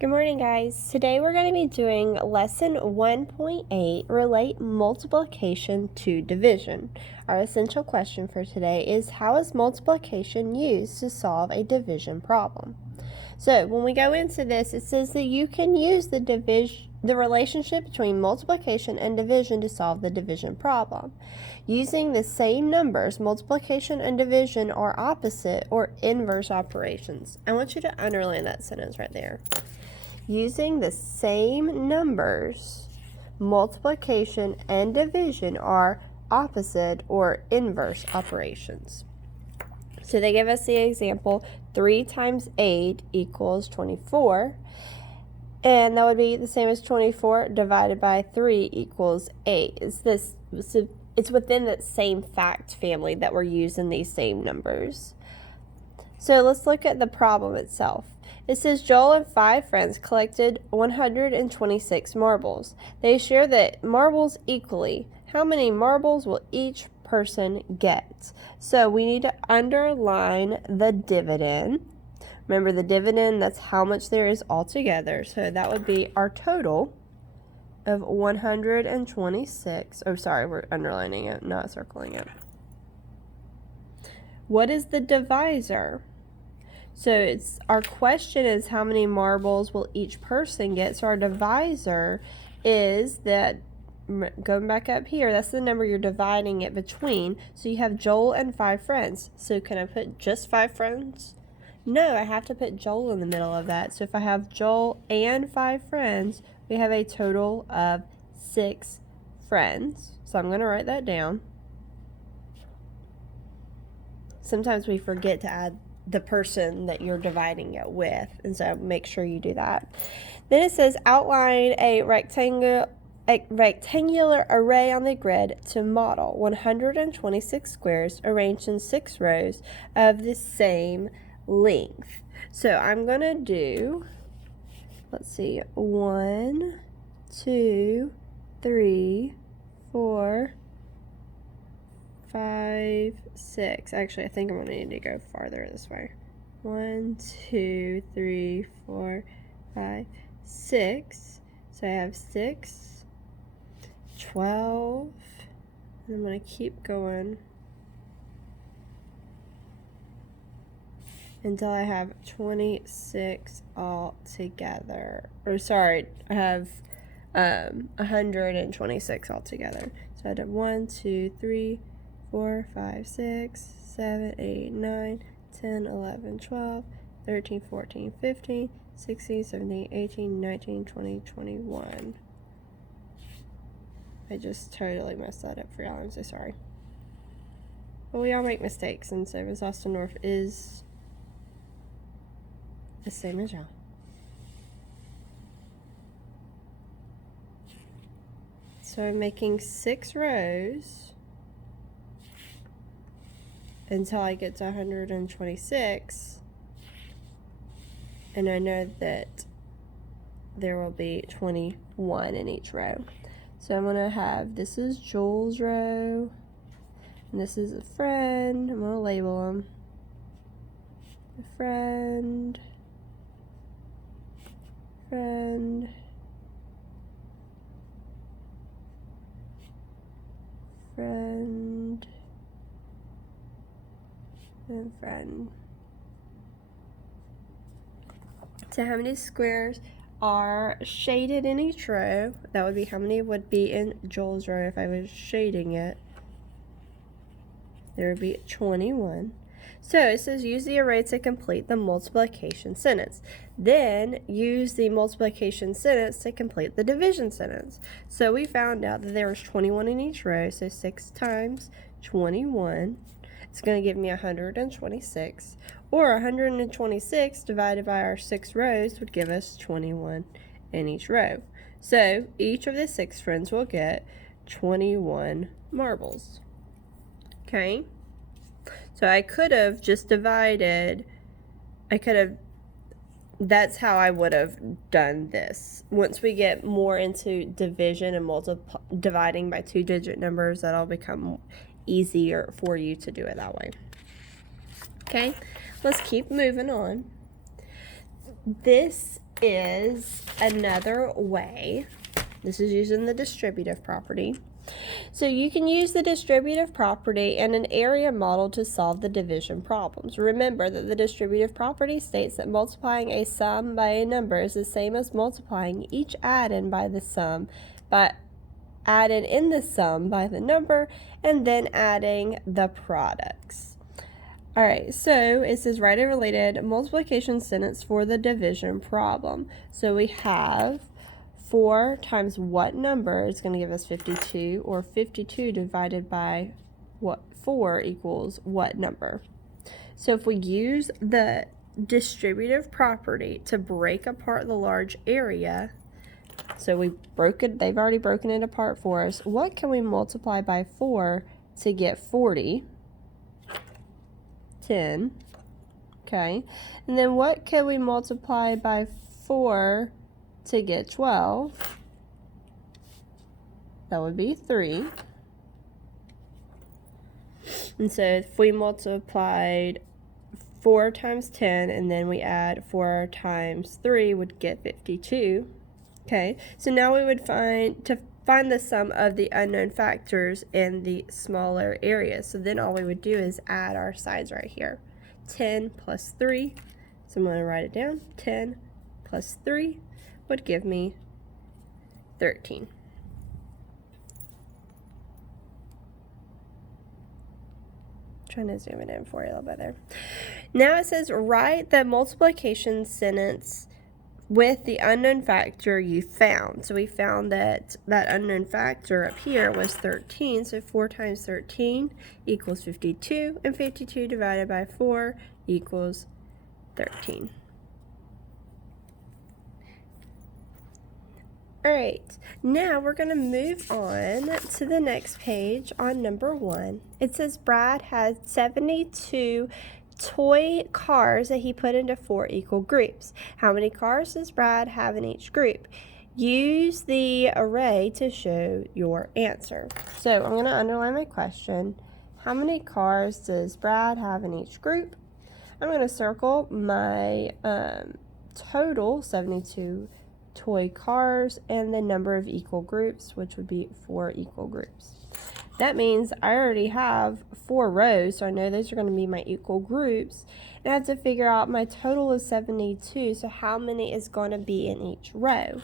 Good morning, guys. Today we're going to be doing lesson 1.8, relate multiplication to division. Our essential question for today is, how is multiplication used to solve a division problem? So when we go into this, it says that you can use the relationship between multiplication and division to solve the division problem. Using the same numbers, multiplication and division are opposite or inverse operations. I want you to underline that sentence right there. Using the same numbers, multiplication and division are opposite or inverse operations. So they give us the example, 3 times 8 equals 24. And that would be the same as 24 divided by 3 equals 8. It's within that same fact family that we're using these same numbers. So let's look at the problem itself. It says Joel and 5 friends collected 126 marbles. They share the marbles equally. How many marbles will each person get? So we need to underline the dividend. Remember the dividend, that's how much there is altogether. So that would be our total of 126. Oh, sorry, we're underlining it, not circling it. What is the divisor? So our question is how many marbles will each person get? So our divisor is that, going back up here, that's the number you're dividing it between. So you have Joel and 5 friends. So can I put just 5 friends? No, I have to put Joel in the middle of that. So if I have Joel and 5 friends, we have a total of 6 friends. So I'm going to write that down. Sometimes we forget to add the person that you're dividing it with, and so make sure you do that. Then it says outline a rectangular array on the grid to model 126 squares arranged in 6 rows of the same length. So I'm going to do, let's see, 1, 2, 3, 4, 5, 6. Actually, I think I'm going to need to go farther this way. 1, 2, 3, 4, 5, 6. So I have 6, 12, and I'm going to keep going until I have 26 all together. Or sorry, I have 126 all together. So I did 1, 2, 3, 4, 5, 6, 7, 8, 9, 10, 11, 12, 13, 14, 15, 16, 17, 18, 19, 20, 21. I just totally messed that up for y'all. I'm so sorry. But we all make mistakes, and so Miss Austin North is the same as y'all. So I'm making 6 rows until I get to 126, and I know that there will be 21 in each row. So I'm going to have, this is Joel's row, and this is a friend. I'm going to label them. A friend, friend, friend, and friend. So how many squares are shaded in each row? That would be how many would be in Joel's row if I was shading it. There would be 21. So it says use the array to complete the multiplication sentence. Then use the multiplication sentence to complete the division sentence. So we found out that there was 21 in each row. So 6 times 21. It's going to give me 126. Or 126 divided by our 6 rows would give us 21 in each row. So each of the 6 friends will get 21 marbles. Okay? So I could have just divided, that's how I would have done this. Once we get more into division and dividing by 2-digit numbers, that'll become easier for you to do it that way. Okay, let's keep moving on. This is another way. This is using the distributive property. So you can use the distributive property and an area model to solve the division problems. Remember that the distributive property states that multiplying a sum by a number is the same as multiplying each addend by the sum, but added in the sum by the number, and then adding the products. All right, so it says write a related multiplication sentence for the division problem. So we have 4 times what number is going to give us 52, or 52 divided by what 4 equals what number. So if we use the distributive property to break apart the large area, so they've already broken it apart for us. What can we multiply by 4 to get 40? 10. Okay. And then what can we multiply by 4 to get 12? That would be 3. And so if we multiplied 4 times 10 and then we add 4 times 3 would get 52. Okay, so now we would find the sum of the unknown factors in the smaller area. So then all we would do is add our sides right here. 10 plus 3, so I'm going to write it down. 10 plus 3 would give me 13. Trying to zoom it in for you a little bit there. Now it says write the multiplication sentence with the unknown factor you found. So we found that unknown factor up here was 13. So 4 times 13 equals 52, and 52 divided by 4 equals 13. All right, now we're going to move on to the next page on number 1. It says Brad has 72 toy cars that he put into 4 equal groups. How many cars does Brad have in each group? Use the array to show your answer. So I'm going to underline my question. How many cars does Brad have in each group? I'm going to circle my total 72 toy cars and the number of equal groups, which would be 4 equal groups. That means I already have 4 rows, so I know those are going to be my equal groups. And I have to figure out my total is 72, so how many is going to be in each row.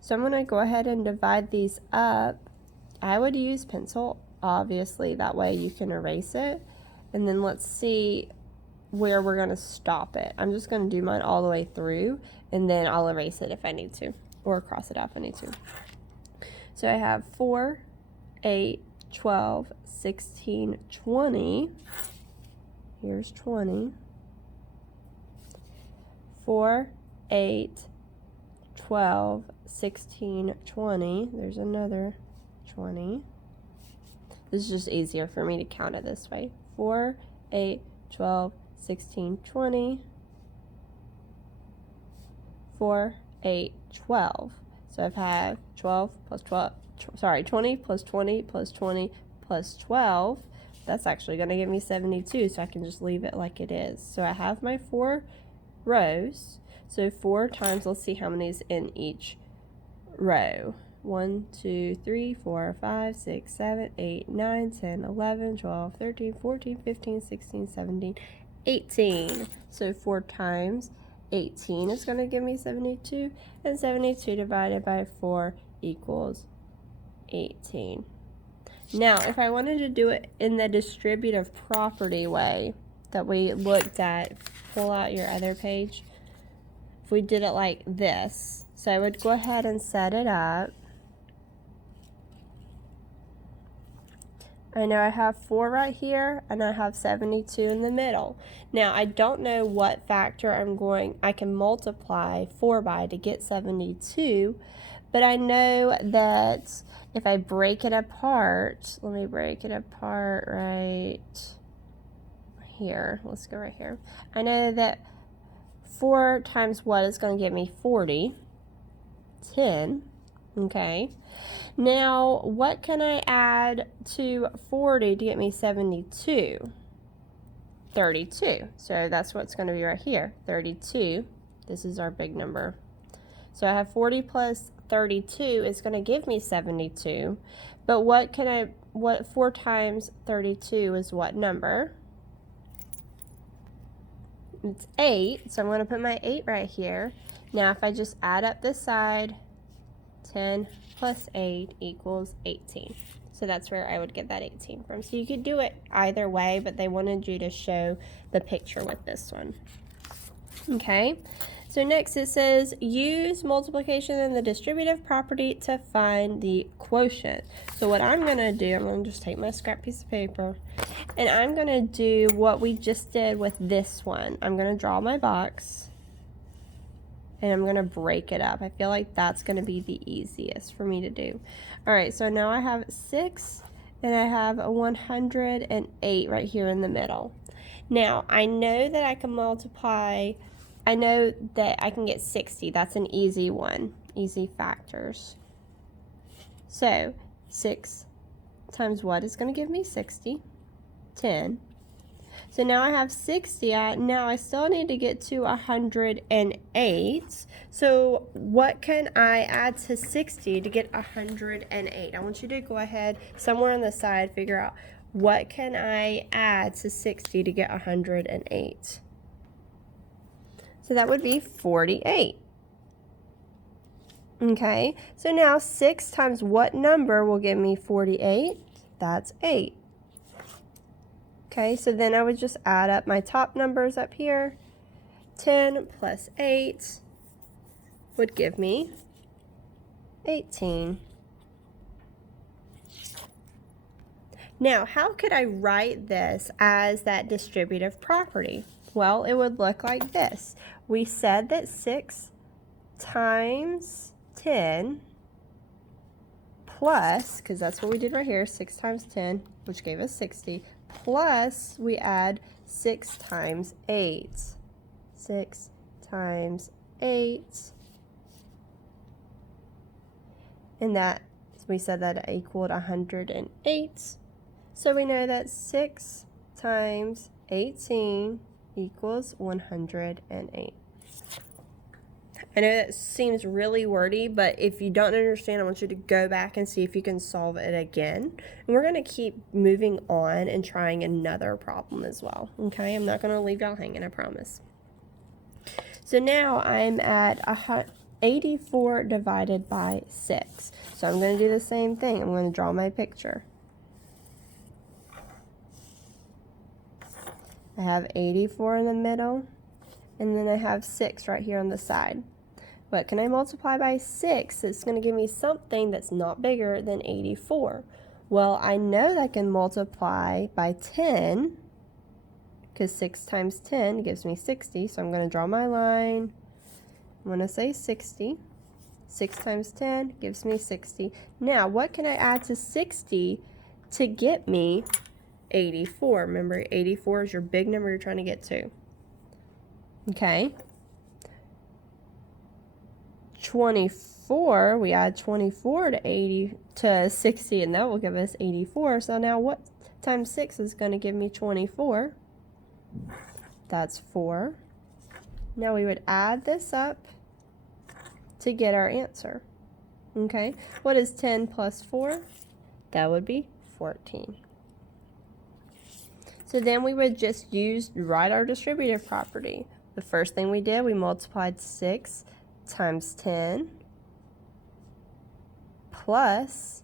So I'm going to go ahead and divide these up. I would use pencil, obviously, that way you can erase it. And then let's see where we're going to stop it. I'm just going to do mine all the way through, and then I'll erase it if I need to, or cross it out if I need to. So I have 4, 8, 12, 16, 20. Here's 20. 4, 8, 12, 16, 20. There's another 20. This is just easier for me to count it this way. 4, 8, 12, 16, 20. 4, 8, 12. So I've had 12 plus 12. 20 plus 20 plus 20 plus 12. That's actually going to give me 72, so I can just leave it like it is. So I have my 4 rows. So 4 times, let's see how many is in each row. 1, 2, 3, 4, 5, 6, 7, 8, 9, 10, 11, 12, 13, 14, 15, 16, 17, 18. So 4 times 18 is going to give me 72, and 72 divided by 4 equals 18. Now, if I wanted to do it in the distributive property way that we looked at, pull out your other page. If we did it like this, so I would go ahead and set it up. I know I have 4 right here, and I have 72 in the middle. Now, I don't know what factor I can multiply 4 by to get 72, but I know that if I break it apart, let me break it apart right here. Let's go right here. I know that 4 times what is going to give me 40, 10, okay? Now, what can I add to 40 to get me 72? 32. So that's what's going to be right here, 32. This is our big number. So I have 40 plus 32 is going to give me 72. But what 4 times 32 is what number? It's 8, so I'm going to put my 8 right here. Now if I just add up this side, 10 plus 8 equals 18. So that's where I would get that 18 from. So you could do it either way, but they wanted you to show the picture with this one. Okay, so next it says use multiplication and the distributive property to find the quotient. So what I'm going to do, I'm going to just take my scrap piece of paper and I'm going to do what we just did with this one. I'm going to draw my box and I'm going to break it up. I feel like that's going to be the easiest for me to do. All right, so now I have 6 and I have a 108 right here in the middle. Now, I know that I can multiply, I know that I can get 60. That's an easy one, easy factors. So 6 times what is going to give me 60? 10. So now I have 60. Now I still need to get to 108. So what can I add to 60 to get 108? I want you to go ahead somewhere on the side, figure out what can I add to 60 to get 108. So that would be 48. Okay, so now 6 times what number will give me 48? That's 8. Okay, so then I would just add up my top numbers up here. 10 plus 8 would give me 18. Now, how could I write this as that distributive property? Well, it would look like this. We said that 6 times 10 plus, because that's what we did right here, 6 times 10, which gave us 60, plus we add 6 times 8. 6 times 8. And that, we said that equaled 108. So we know that 6 times 18 equals 108. I know that seems really wordy, but if you don't understand, I want you to go back and see if you can solve it again. And we're going to keep moving on and trying another problem as well. Okay, I'm not going to leave y'all hanging, I promise. So now I'm at 84 divided by 6. So I'm going to do the same thing. I'm going to draw my picture. I have 84 in the middle, and then I have 6 right here on the side. What can I multiply by 6? It's going to give me something that's not bigger than 84. Well, I know that I can multiply by 10, because 6 times 10 gives me 60, so I'm going to draw my line. I'm going to say 60. 6 times 10 gives me 60. Now, what can I add to 60 to get me 84? Remember, 84 is your big number you're trying to get to. Okay. 24, we add 24 to 60, and that will give us 84. So now what times 6 is going to give me 24? That's 4. Now we would add this up to get our answer. Okay, what is 10 plus 4? That would be 14. So then we would just write our distributive property. The first thing we did, we multiplied 6 times 10 plus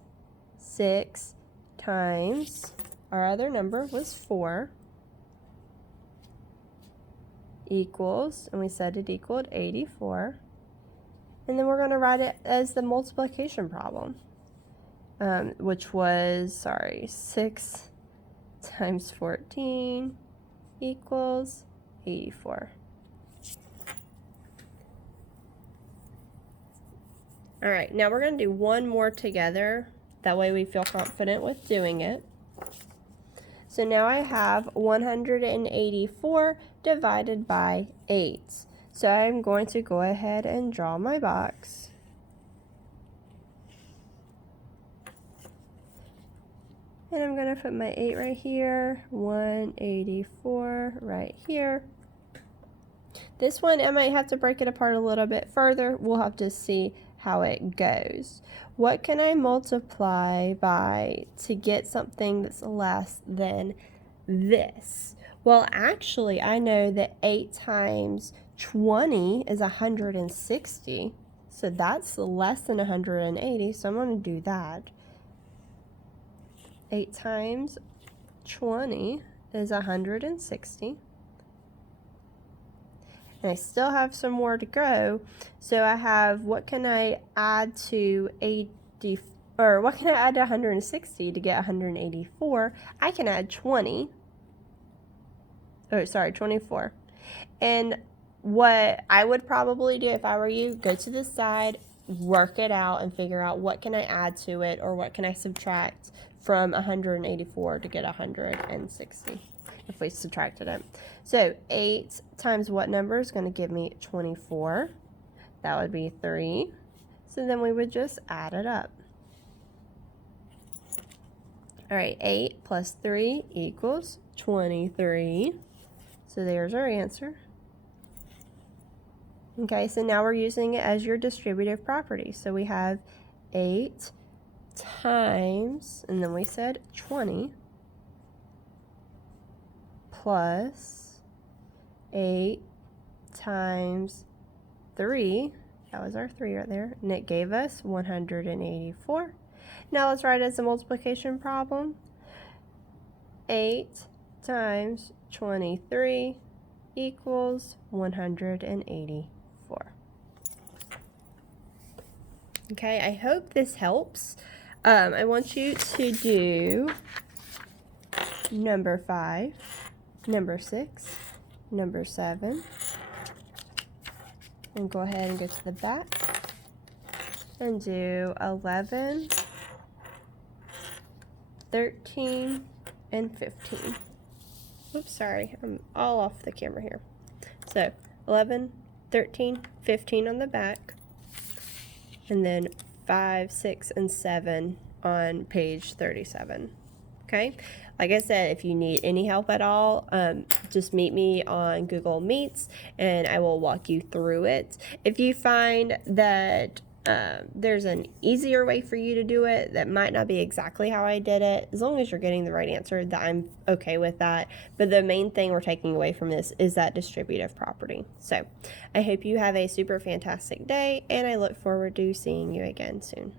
6 times our other number was 4 equals, and we said it equaled 84. And then we're going to write it as the multiplication problem, which was, 6 times 14 equals 84. All right, now we're going to do one more together. That way we feel confident with doing it. So now I have 184 divided by 8. So I'm going to go ahead and draw my box. And I'm going to put my 8 right here, 184 right here. This one, I might have to break it apart a little bit further. We'll have to see how it goes. What can I multiply by to get something that's less than this? Well, actually, I know that 8 times 20 is 160. So that's less than 180. So I'm going to do that. 8 times 20 is 160. And I still have some more to go. So I have, what can I add to 80, or what can I add to 160 to get 184? I can add 20. Oh, sorry, 24. And what I would probably do if I were you, go to the side, work it out, and figure out what can I add to it or what can I subtract from 184 to get 160 if we subtracted it. So 8 times what number is going to give me 24? That would be 3. So then we would just add it up. All right, 8 plus 3 equals 23. So there's our answer. Okay, so now we're using it as your distributive property. So we have 8 times, and then we said 20, plus 8 times 3, that was our 3 right there, and it gave us 184. Now let's write it as a multiplication problem. 8 times 23 equals 184. Okay, I hope this helps. I want you to do number 5, number 6, number 7, and go ahead and go to the back and do 11, 13, and 15. Oops, sorry, I'm all off the camera here. So 11, 13, 15 on the back, and then 5, 6, and 7 on page 37. Okay, like I said, if you need any help at all, just meet me on Google Meets and I will walk you through it. If you find that there's an easier way for you to do it that might not be exactly how I did it, as long as you're getting the right answer, that I'm okay with that. But the main thing we're taking away from this is that distributive property. So I hope you have a super fantastic day, and I look forward to seeing you again soon.